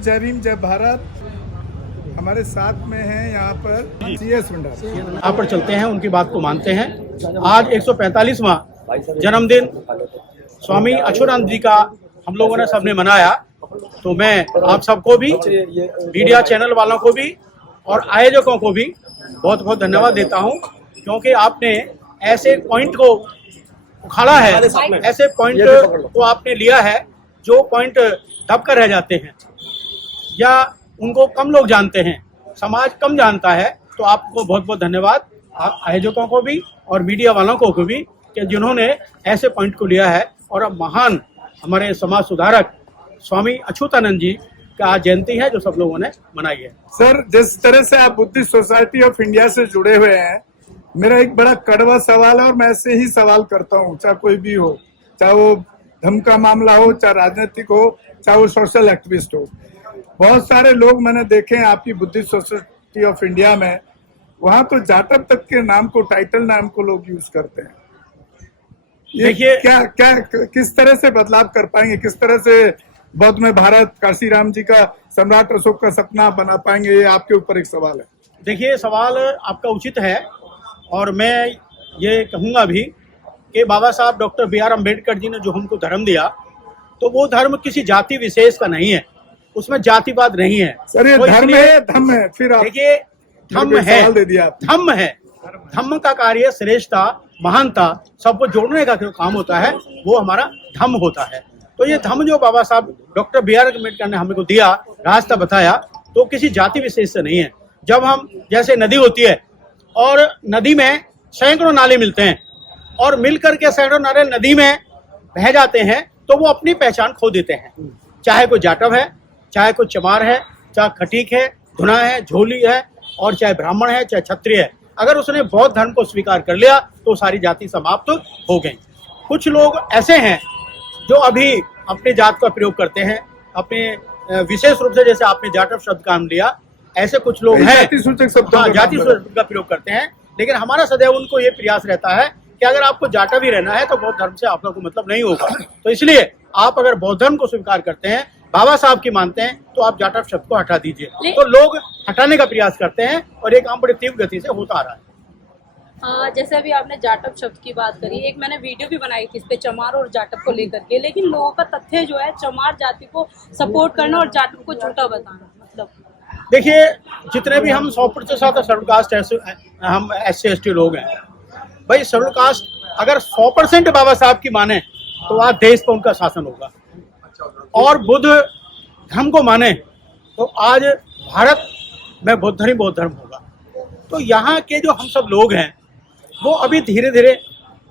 जय भीम जय भारत। हमारे साथ में हैं यहाँ पर CS भंडारी। यहाँ पर चलते हैं, उनकी बात को मानते हैं। आज 145वां जन्मदिन स्वामी अछूतानंद जी का हम लोगों ने सबने मनाया, तो मैं आप सबको भी, मीडिया चैनल वालों को भी और आयोजकों को भी बहुत बहुत धन्यवाद देता हूँ, क्योंकि आपने ऐसे पॉइंट को उखाड़ा है, ऐसे पॉइंट को आपने लिया है जो पॉइंट दब कर रह जाते हैं या उनको कम लोग जानते हैं, समाज कम जानता है। तो आपको बहुत बहुत धन्यवाद, आयोजकों को भी और मीडिया वालों को भी, कि जिन्होंने ऐसे पॉइंट को लिया है। और अब महान हमारे समाज सुधारक स्वामी अछूतानंद जी का जयंती है जो सब लोगों ने मनाई है। सर, जिस तरह से आप बुद्धिस्ट सोसाइटी ऑफ इंडिया से जुड़े हुए हैं, मेरा एक बड़ा कड़वा सवाल है और मैं ऐसे ही सवाल करता हूँ, चाहे कोई भी हो, चाहे वो धर्म का मामला हो, चाहे राजनीतिक हो, चाहे वो सोशल एक्टिविस्ट हो। बहुत सारे लोग मैंने देखे हैं आपकी बुद्धिस्ट सोसाइटी ऑफ इंडिया में, वहां तो जाटव तक के नाम को, टाइटल नाम को लोग यूज करते हैं। देखिए क्या किस तरह से बदलाव कर पाएंगे, किस तरह से बौद्ध में भारत, काशीराम जी का, सम्राट अशोक का सपना बना पाएंगे, ये आपके ऊपर एक सवाल है। देखिए, सवाल आपका उचित है और मैं ये कहूंगा भी कि बाबा साहब डॉक्टर BR अम्बेडकर जी ने जो हमको धर्म दिया, तो वो धर्म किसी जाति विशेष का नहीं है, उसमें जातिवाद नहीं है। सर, ये धर्म है, धम्म है। फिर देखिए, धम्म है, धम्म है, धम्म का कार्य श्रेष्ठता, महानता, सबको जोड़ने का जो काम होता है वो हमारा धम्म होता है। तो ये धम्म जो बाबा साहब डॉक्टर BR अम्बेडकर ने हमको दिया, रास्ता बताया, तो किसी जाति विशेष से नहीं है। जब हम, जैसे नदी होती है और नदी में सैकड़ों नाले मिलते हैं और मिल करके सैकड़ों नाले नदी में बह जाते हैं, तो वो अपनी पहचान खो देते हैं। चाहे कोई जाटव है, चाहे कोई चमार है, चाहे खटीक है, धुना है, झोली है, और चाहे ब्राह्मण है, चाहे क्षत्रिय है, अगर उसने बौद्ध धर्म को स्वीकार कर लिया तो सारी जाति समाप्त हो गई। कुछ लोग ऐसे हैं जो अभी अपनी जात का प्रयोग करते हैं, अपने विशेष रूप से, जैसे आपने जाटव शब्द का नाम लिया, ऐसे कुछ लोग हैं जाति सूचक का प्रयोग करते हैं। लेकिन हमारा सदैव उनको ये प्रयास रहता है कि अगर आपको जाटव ही रहना है तो बौद्ध धर्म से आपका कोई मतलब नहीं होगा। तो इसलिए आप अगर बौद्ध धर्म को स्वीकार करते हैं, बाबा साहब की मानते हैं, तो आप जाटव शब्द को हटा दीजिए। तो लोग हटाने का प्रयास करते हैं और ये काम बड़ी तीव्र गति से होता आ रहा है। जैसे अभी आपने जाटव शब्द की बात करी, एक मैंने वीडियो भी बनाई थी इस पे चमार और जाटव को लेकर के, लेकिन लोगों का तथ्य जो है चमार जाति को सपोर्ट करना और जाटव को झूठा बताना। मतलब देखिए, जितने भी हम 100% शेड्यूल कास्ट हम SC/ST लोग हैं, भाई शेड्यूल कास्ट अगर 100% बाबा साहब की माने तो आज देश पर उनका शासन होगा, और बुद्ध धर्म को माने तो आज भारत में बौद्ध धर्म होगा। तो यहाँ के जो हम सब लोग हैं वो अभी धीरे धीरे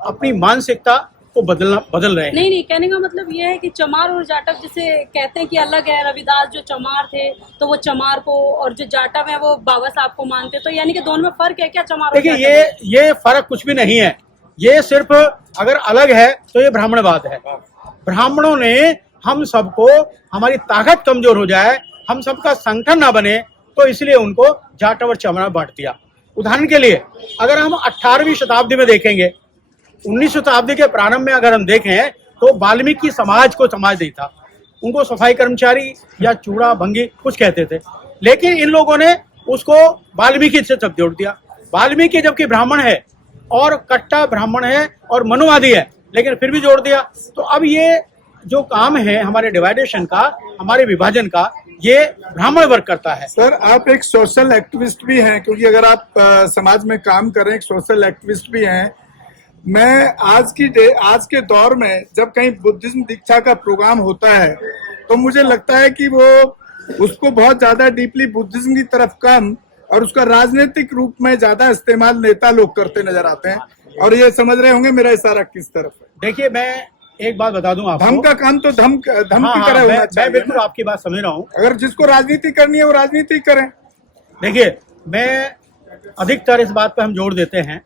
अपनी मानसिकता को बदल रहे हैं। नहीं, कहने का मतलब ये है कि चमार और जाटव जिसे कहते हैं कि अलग है, रविदास जो चमार थे तो वो चमार को, और जो जाटव है वो बाबा साहब को मानते, तो यानी कि दोनों में फर्क है क्या चमार? देखिए, ये फर्क कुछ भी नहीं है, ये सिर्फ अगर अलग है तो ये ब्राह्मणवाद है। ब्राह्मणों ने हम सबको, हमारी ताकत कमजोर हो जाए, हम सबका संगठन ना बने, तो इसलिए उनको जाटव और चमार बांट दिया। उदाहरण के लिए अगर हम 18वीं शताब्दी में देखेंगे, 19वीं शताब्दी के प्रारंभ में अगर हम देखें तो वाल्मीकि समाज को समाज नहीं था, उनको सफाई कर्मचारी या चूड़ा भंगी कुछ कहते थे, लेकिन इन लोगों ने उसको वाल्मीकि से सब जोड़ दिया। वाल्मीकि जबकि ब्राह्मण है और कट्टा ब्राह्मण है और मनुवादी है, लेकिन फिर भी जोड़ दिया। तो अब ये जो काम है हमारे डिवाइडेशन का, हमारे विभाजन का, ये ब्राह्मण वर्ग करता है। सर, आप एक सोशल एक्टिविस्ट भी हैं, क्योंकि अगर आप समाज में काम करें, एक सोशल एक्टिविस्ट भी हैं। मैं आज के दौर में जब कहीं बुद्धिज्म दीक्षा का प्रोग्राम होता है तो मुझे लगता है कि वो उसको बहुत ज्यादा डीपली बुद्धिज्म की तरफ कम और उसका राजनीतिक रूप में ज्यादा इस्तेमाल नेता लोग करते नजर आते हैं, और ये समझ रहे होंगे मेरा इशारा किस तरफ है। देखिए, मैं एक बात बता दूं आपको, धर्म का काम तो धर्म की तरह होना चाहिए। मैं बिल्कुल आपकी बात समझ रहा हूँ। अगर जिसको राजनीति करनी है वो राजनीति करें। देखिए, मैं अधिकतर इस बात पे हम जोर देते हैं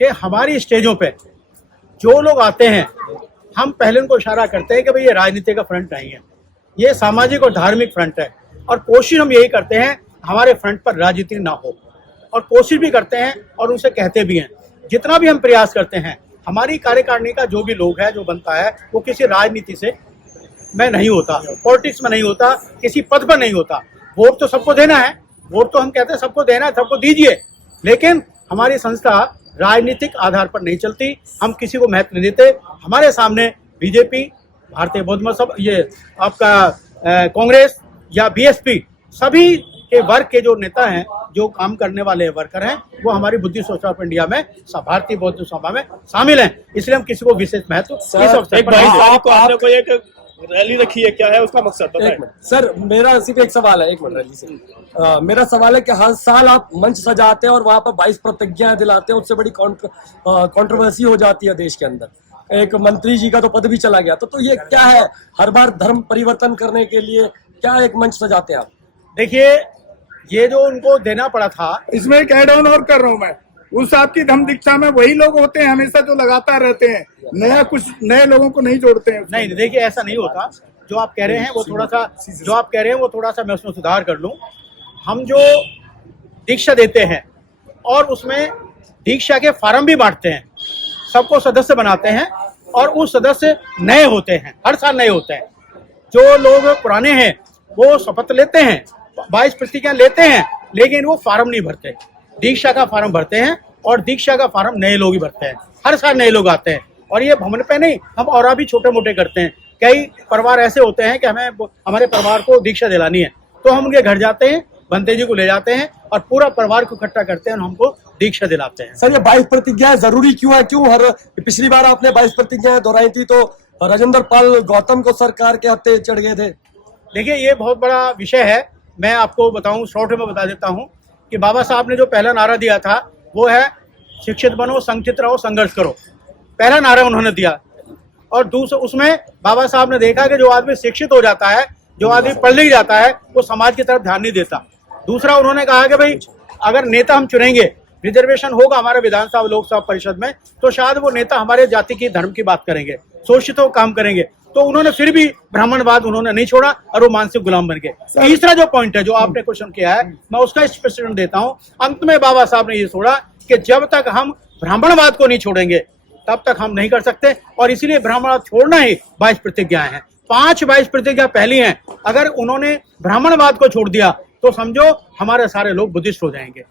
कि हमारी स्टेजों पे जो लोग आते हैं, हम पहले उनको इशारा करते हैं कि भाई ये राजनीति का फ्रंट नहीं है, ये सामाजिक और धार्मिक फ्रंट है, और कोशिश हम यही करते हैं हमारे फ्रंट पर राजनीति ना हो, और कोशिश भी करते हैं और उनसे कहते भी हैं। जितना भी हम प्रयास करते हैं, हमारी कार्यकारिणी का जो भी लोग है, जो बनता है, वो किसी राजनीति से में नहीं होता, पॉलिटिक्स में नहीं होता, किसी पद पर नहीं होता। वोट तो सबको देना है, वोट तो हम कहते हैं सबको देना है, सबको दीजिए, लेकिन हमारी संस्था राजनीतिक आधार पर नहीं चलती, हम किसी को महत्व नहीं देते। हमारे सामने बीजेपी, भारतीय बौद्ध मजहब, ये आपका कांग्रेस या बीएसपी, सभी के वर्ग के जो नेता हैं, जो काम करने वाले वर्कर हैं, वो हमारी बुद्धिस्ट सोसाइटी ऑफ इंडिया में, भारतीय बौद्ध सभा में शामिल हैं। इसलिए हम किसी को विशेष महत्व इस अवसर पर नहीं देते। आपने कोई एक रैली रखी है, क्या है उसका मकसद बताएं? सर मेरा सिर्फ एक सवाल है, एक मिनट रैली से। मेरा सवाल है कि हर साल आप मंच सजाते हैं और वहां पर 22 प्रतिज्ञाएं दिलाते हैं, उससे बड़ी कंट्रोवर्सी हो जाती है देश के अंदर। एक मंत्री जी का तो पद भी चला गया, तो ये क्या है? हर बार धर्म परिवर्तन करने के लिए क्या एक मंच सजाते हैं आप? देखिए, ये जो उनको देना पड़ा था, इसमें एक एड ऑन और कर रहा हूं मैं, उस आपकी धम्म दीक्षा में वही लोग होते हैं हमेशा जो लगातार रहते हैं, नया कुछ नए लोगों को नहीं जोड़ते हैं। नहीं, देखिए ऐसा नहीं होता। जो आप कह रहे हैं वो थोड़ा सा मैं उसमें सुधार कर लूं। हम जो दीक्षा देते हैं और उसमें दीक्षा के फार्म भी बांटते हैं, सबको सदस्य बनाते हैं, और उस सदस्य नए होते हैं, हर साल नए होते हैं। जो लोग पुराने हैं वो शपथ लेते हैं, 22 प्रतिज्ञा लेते हैं, लेकिन वो फार्म नहीं भरते। दीक्षा का फार्म भरते हैं, और दीक्षा का फार्म नए लोग ही भरते हैं। हर साल नए लोग आते हैं, और ये भवन पे नहीं, हम और भी छोटे मोटे करते हैं। कई परिवार ऐसे होते हैं कि हमारे परिवार को दीक्षा दिलानी है, तो हम उनके घर जाते हैं, बंते जी को ले जाते हैं, और पूरा परिवार को इकट्ठा करते हैं और हमको दीक्षा दिलाते हैं। सर ये 22 प्रतिज्ञाएं जरूरी क्यों है? क्यों हर पिछली बार आपने 22 प्रतिज्ञाएं दोहराई थी तो राजेंद्र पाल गौतम को सरकार के हत्थे चढ़ गए थे। देखिए, ये बहुत बड़ा विषय है। मैं आपको बताऊं, शॉर्ट में बता देता हूं कि बाबा साहब ने जो पहला नारा दिया था वो है शिक्षित बनो, संचित रहो, संघर्ष करो। पहला नारा उन्होंने दिया, और दूसरा उसमें बाबा साहब ने देखा कि जो आदमी शिक्षित हो जाता है, जो आदमी पढ़ लिख जाता है, वो समाज की तरफ ध्यान नहीं देता। दूसरा उन्होंने कहा कि भाई अगर नेता हम चुनेंगे, रिजर्वेशन होगा हमारे विधानसभा लोकसभा परिषद में, तो शायद वो नेता हमारे जाति की धर्म की बात करेंगे, शोषित हो काम करेंगे। तो उन्होंने फिर भी ब्राह्मणवाद उन्होंने नहीं छोड़ा, और वो मानसिक गुलाम बन गए। तीसरा जो पॉइंट है जो आपने क्वेश्चन किया है, मैं उसका स्पष्टीकरण देता हूं। अंत में बाबा साहब ने ये छोड़ा कि जब तक हम ब्राह्मणवाद को नहीं छोड़ेंगे तब तक हम नहीं कर सकते, और इसीलिए ब्राह्मणवाद छोड़ना ही 22 प्रतिज्ञाएं हैं। 22 प्रतिज्ञा पहली हैं। अगर उन्होंने ब्राह्मणवाद को छोड़ दिया तो समझो हमारे सारे लोग बुद्धिस्ट हो जाएंगे।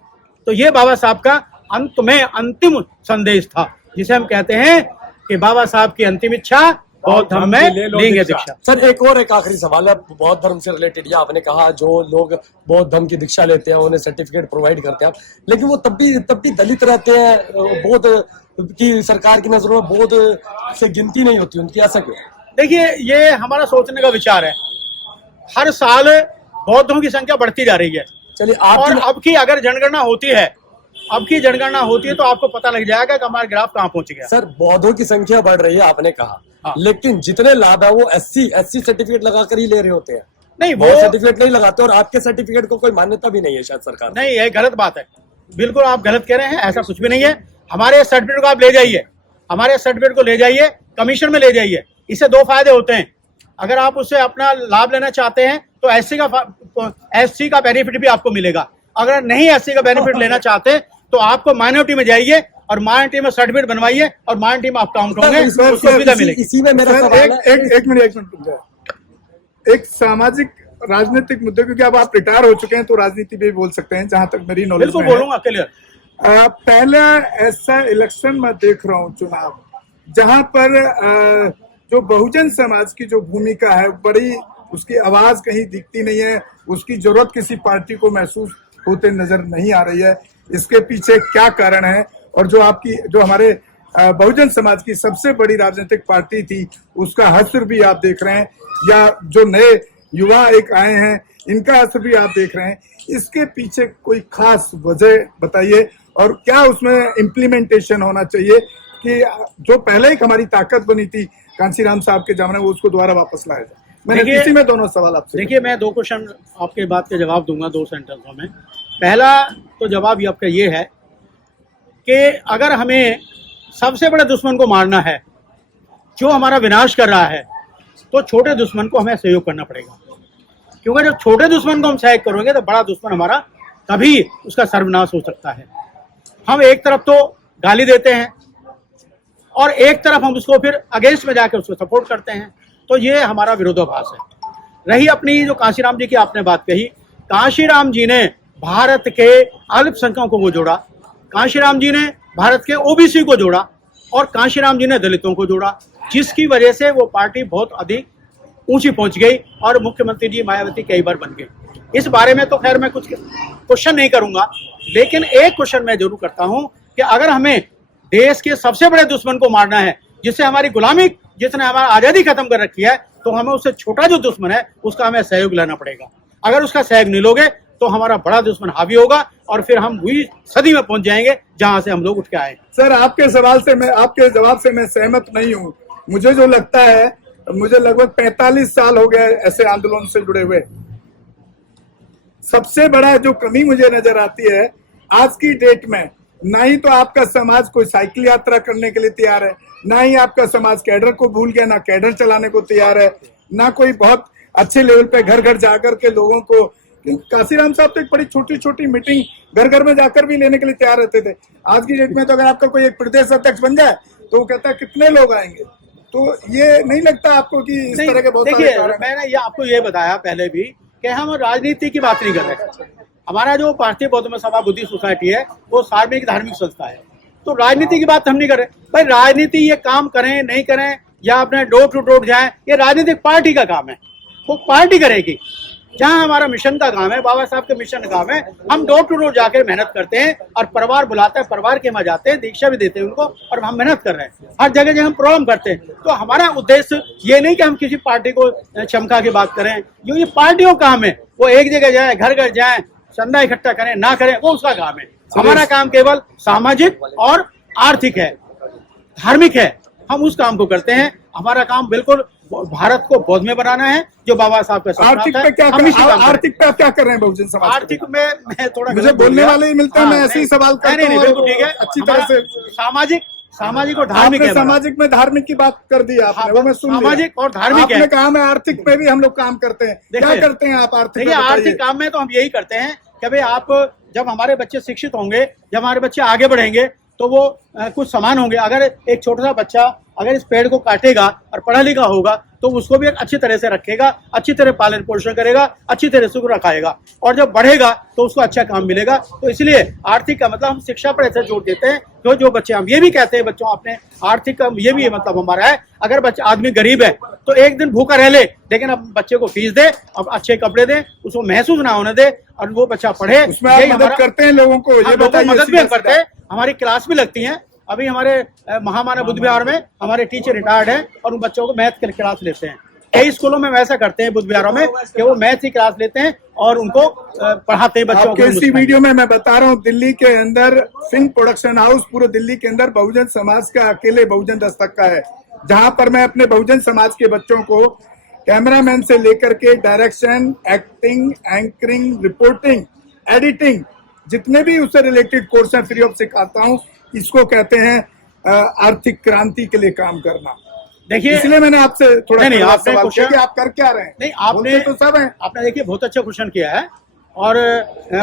तो ये बाबा साहब का अंत में अंतिम संदेश था, जिसे हम कहते हैं कि बाबा साहब की अंतिम इच्छा बौद्ध धर्म में लेंगे दीक्षा। सर एक आखिरी सवाल है बौद्ध धर्म से रिलेटेड। या आपने कहा जो लोग बौद्ध धर्म की दीक्षा लेते हैं उन्हें सर्टिफिकेट प्रोवाइड करते हैं, लेकिन वो तब भी दलित रहते हैं। बौद्ध की सरकार की नजरों में बौद्ध से गिनती नहीं होती उनकी, ऐसा क्यों? देखिए, ये हमारा सोचने का विचार है। हर साल बौद्धों की संख्या बढ़ती जा रही है। चलिए, और अब की अगर जनगणना होती है, तो आपको पता लग जाएगा कि हमारा ग्राफ कहाँ पहुंच गया। सर बौद्धों की संख्या बढ़ रही है आपने कहा, हाँ। लेकिन जितने लाभ है वो एससी सर्टिफिकेट लगाकर ही ले रहे होते हैं। नहीं, वो सर्टिफिकेट नहीं लगाते, और आपके सर्टिफिकेट को कोई मान्यता भी नहीं है शायद सरकार। नहीं, ये गलत बात है। बिल्कुल आप गलत कह रहे हैं, ऐसा कुछ भी नहीं है। हमारे सर्टिफिकेट को आप ले जाइए, हमारे सर्टिफिकेट को ले जाइए, कमीशन में ले जाइए। इससे 2 फायदे होते हैं। अगर आप उससे अपना लाभ लेना चाहते हैं तो एससी का बेनिफिट भी आपको मिलेगा। अगर नहीं एससी का बेनिफिट लेना चाहते तो आपको माइनॉरिटी में जाइए और माइनॉरिटी में सर्टिफिकेट बनवाइए, और माइनॉरिटी में आप काउंट होंगे, उसको सुविधा मिलेगी। इसी में मेरा सवाल है। एक मिनट एक सामाजिक राजनीतिक मुद्दे, क्योंकि अब आप रिटायर हो चुके हैं तो राजनीति भी बोल सकते हैं, जहां तक मेरी नॉलेज बिल्कुल बोलूंगा, क्लियर। पहला ऐसा इलेक्शन मैं देख रहा हूँ, चुनाव, जहां पर जो बहुजन समाज की जो भूमिका है, बड़ी उसकी आवाज कहीं दिखती नहीं है, उसकी जरूरत किसी पार्टी को महसूस होते नजर नहीं आ रही है। इसके पीछे क्या कारण है? और जो हमारे बहुजन समाज की सबसे बड़ी राजनीतिक पार्टी थी, उसका हश्र भी आप देख रहे हैं, या जो नए युवा एक आए हैं, इनका हश्र भी आप देख रहे हैं। इसके पीछे कोई खास वजह बताइए, और क्या उसमें इम्प्लीमेंटेशन होना चाहिए कि जो पहले ही हमारी ताकत बनी थी कांशीराम साहब के जमाने में, वो उसको दोबारा वापस लाया जाए। मैंने इसी में दोनों सवाल आपसे। देखिए, मैं 2 क्वेश्चन आपके बात के जवाब दूंगा 2 सेंटेंसों में। पहला तो जवाब आपका ये है कि अगर हमें सबसे बड़े दुश्मन को मारना है जो हमारा विनाश कर रहा है, तो छोटे दुश्मन को हमें सहयोग करना पड़ेगा। क्योंकि जब छोटे दुश्मन को हम सहयोग करेंगे तो बड़ा दुश्मन हमारा तभी उसका सर्वनाश हो सकता है। हम एक तरफ तो गाली देते हैं और एक तरफ हम उसको फिर अगेंस्ट में जाकर उसको सपोर्ट करते हैं। तो ये हमारा विरोधाभास है। रही अपनी जो कांशीराम जी की आपने बात कही, कांशीराम जी ने भारत के अल्पसंख्यकों को जोड़ा, कांशीराम जी ने भारत के ओबीसी को जोड़ा और कांशीराम जी ने दलितों को जोड़ा, जिसकी वजह से वो पार्टी बहुत अधिक ऊंची पहुंच गई और मुख्यमंत्री जी मायावती कई बार बन गए। इस बारे में तो खैर मैं कुछ क्वेश्चन नहीं करूंगा, लेकिन एक क्वेश्चन मैं जरूर करता हूं कि अगर हमें देश के सबसे बड़े दुश्मन को मारना है, जिससे हमारी गुलामी, जिसने हमारी आजादी खत्म कर रखी है, तो हमें उससे छोटा जो दुश्मन है उसका हमें सहयोग लेना पड़ेगा। अगर उसका सहयोग नहीं लोगे तो हमारा बड़ा दुश्मन हावी होगा और फिर हम वही सदी में पहुंच जाएंगे जहां से हम लोग उठ के आए। सर, आपके जवाब से मैं सहमत नहीं हूँ। मुझे जो लगता है, मुझे लगभग 45 साल हो गए ऐसे आंदोलन से जुड़े हुए। सबसे बड़ा जो कमी मुझे नजर आती है आज की डेट में, ना ही तो आपका समाज कोई साइकिल यात्रा करने के लिए तैयार है, ना ही आपका समाज कैडर को भूल गया, ना कैडर चलाने को तैयार है, ना कोई बहुत अच्छे लेवल पे घर घर जाकर के लोगों को। कांशीराम साहब तो एक बड़ी छोटी छोटी मीटिंग घर घर में जाकर भी लेने के लिए तैयार रहते थे। आज की डेट में तो अगर आपका कोई एक प्रदेश अध्यक्ष बन जाए तो वो कहता है कितने लोग आएंगे। तो ये नहीं लगता आपको कि इस तरह के बहुत देखिए, मैंने ये आपको ये बताया पहले भी कि हम राजनीति की बात नहीं कर रहे। हमारा जो भारतीय बौद्ध सभा बुद्धिस्ट सोसाइटी है वो सार्वजनिक धार्मिक संस्था है, तो राजनीति की बात हम नहीं कर रहे। भाई राजनीति ये काम करें नहीं करें या अपने डोर टू डोर जाए, ये राजनीतिक पार्टी का काम है, वो पार्टी करेगी। जहां हमारा मिशन का काम है, बाबा साहब के मिशन का काम है, हम डोर टू डोर जाकर मेहनत करते हैं और परिवार बुलाते हैं, परिवार के वहां जाते हैं, दीक्षा भी देते हैं उनको और हम मेहनत कर रहे हैं। हर जगह जगह हम प्रोग्राम करते हैं। तो हमारा उद्देश्य ये नहीं कि हम किसी पार्टी को चमका के बात करें, ये पार्टियों का काम है, वो एक जगह जाए, घर घर जाए, चंदा इकट्ठा करें ना करें, वो उसका काम है। हमारा काम केवल सामाजिक और आर्थिक है, धार्मिक है, हम उस काम को करते हैं। हमारा काम बिल्कुल भारत को बौद्ध में बनाना है, जो बाबा साहब का सपना आर्थिक पे क्या आर्थिक पे क्या कर रहे हैं बहुजन समाज? आर्थिक में मैं थोड़ा मुझे बोलने वाले ही मिलते हैं, मैं ऐसे ही सवाल करता हूं। बिल्कुल ठीक है, अच्छी तरह से सामाजिक और धार्मिक है। सामाजिक में धार्मिक की बात कर दी आपने, वो मैं सुन लिया। सामाजिक और धार्मिक है। आपने कहा मैं आर्थिक में भी हम लोग काम करते हैं। क्या करते हैं आप आर्थिक? देखिए, आर्थिक काम में तो हम यही करते हैं कि भाई आप जब हमारे बच्चे शिक्षित होंगे, जब हमारे बच्चे आगे बढ़ेंगे तो वो कुछ समान होंगे। अगर एक छोटा सा बच्चा अगर इस पेड़ को काटेगा और पढ़ा लिखा होगा तो उसको भी एक अच्छी तरह से रखेगा, अच्छी तरह पालन पोषण करेगा, अच्छी तरह से रखाएगा और जब बढ़ेगा तो उसको अच्छा काम मिलेगा। तो इसलिए आर्थिक का मतलब हम शिक्षा पर ऐसे जोर देते हैं। जो बच्चे, हम ये भी कहते हैं बच्चों अपने आर्थिक का ये भी मतलब हमारा है, अगर बच्चा आदमी गरीब है तो एक दिन भूखा रह ले, लेकिन अब बच्चे को फीस दे, अब अच्छे कपड़े दे, उसको महसूस ना होने दे और वो बच्चा पढ़े। उसमें आप मदद करते हैं लोगों को? ये बताइए। मदद भी हम करते हैं, हमारी क्लास भी लगती है। अभी हमारे महामानव बुद्ध विहार में हमारे टीचर रिटायर्ड हैं और उन बच्चों को मैथ की क्लास लेते हैं। कई स्कूलों में वैसा करते हैं बुद्ध विहारों में कि वो मैथ की क्लास लेते हैं और उनको पढ़ाते हैं बच्चों को। इसी वीडियो में मैं बता रहा हूँ, दिल्ली के अंदर फिल्म प्रोडक्शन हाउस पूरे दिल्ली के अंदर बहुजन समाज का अकेले बहुजन दस्तक का है, जहां पर मैं अपने बहुजन समाज के बच्चों को कैमरामैन से लेकर के direction, acting, anchoring, reporting, editing, जितने भी उससे रिलेटेड कोर्स हैं फ्री ऑफ सिखाता हूँ। इसको कहते हैं आर्थिक क्रांति के लिए काम करना। देखिए, इसलिए मैंने आपसे थोड़ा नहीं, आपने सवाल किया क्वेश्चन, कि आप कर क्या रहे हैं। नहीं, आपने तो सब है। आपने देखिए बहुत अच्छा क्वेश्चन किया है और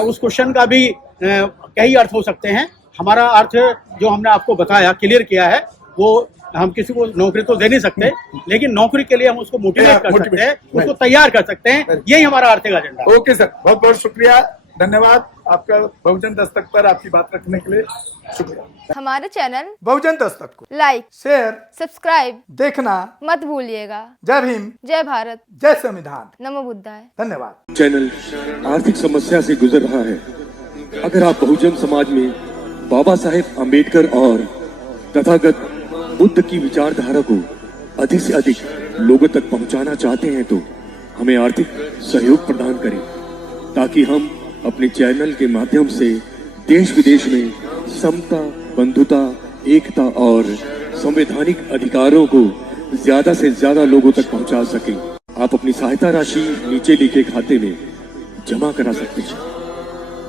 उस क्वेश्चन का भी कई अर्थ हो सकते हैं। हमारा अर्थ जो हमने आपको बताया, क्लियर किया है, वो हम किसी को नौकरी तो दे नहीं सकते, लेकिन नौकरी के लिए हम उसको मोटिवेट कर सकते हैं, उसको तैयार कर सकते हैं। यही हमारा आर्थिक एजेंडा। ओके सर, बहुत बहुत शुक्रिया, धन्यवाद आपका बहुजन दस्तक पर आपकी बात रखने के लिए शुक्रिया। हमारे चैनल बहुजन दस्तक को लाइक, शेयर, सब्सक्राइब देखना मत भूलिएगा। जय भीम, जय भारत, जय संविधान, नमो बुद्धाय। धन्यवाद। चैनल आर्थिक समस्या से गुजर रहा है। अगर आप बहुजन समाज में बाबा साहेब अम्बेडकर और तथागत बुद्ध की विचारधारा को अधिक से अधिक लोगों तक पहुंचाना चाहते हैं तो हमें आर्थिक सहयोग प्रदान करें, ताकि हम अपने चैनल के माध्यम से देश विदेश में समता, बंधुता, एकता और संवैधानिक अधिकारों को ज्यादा से ज्यादा लोगों तक पहुंचा सकें। आप अपनी सहायता राशि नीचे लिखे खाते में जमा करा सकते हैं।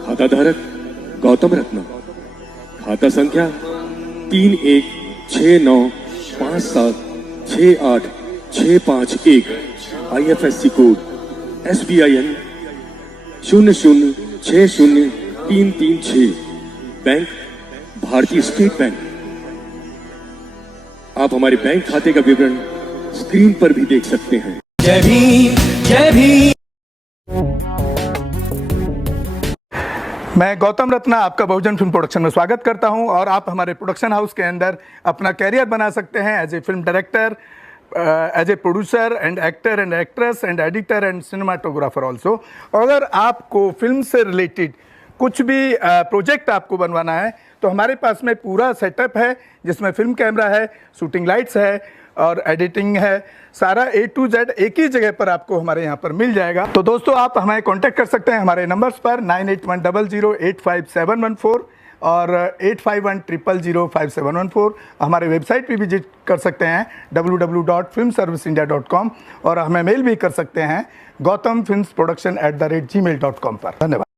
खाता धारक गौतम रत्ना, खाता संख्या 316957686551, IFSC कोड SBIN 0060336, बैंक भारतीय स्टेट बैंक। आप हमारे बैंक खाते का विवरण स्क्रीन पर भी देख सकते हैं। जय भीम जय भीम। मैं गौतम रत्ना आपका बहुजन फिल्म प्रोडक्शन में स्वागत करता हूं और आप हमारे प्रोडक्शन हाउस के अंदर अपना कैरियर बना सकते हैं as a film director, as a producer and actor and actress and editor and cinematographer also. अगर आपको फिल्म से रिलेटेड कुछ भी प्रोजेक्ट आपको बनवाना है तो हमारे पास में पूरा सेटअप है जिसमें फिल्म कैमरा है, शूटिंग लाइट्स है और एडिटिंग है। सारा A to Z एक ही जगह पर आपको हमारे यहाँ पर मिल जाएगा। तो दोस्तों आप हमें कांटेक्ट कर सकते हैं हमारे नंबर्स पर 9810085714 और 8510005714। हमारे वेबसाइट पे विजिट कर सकते हैं www.filmserviceindia.com और हमें मेल भी कर सकते हैं gautamfilmsproduction@gmail.com पर। धन्यवाद।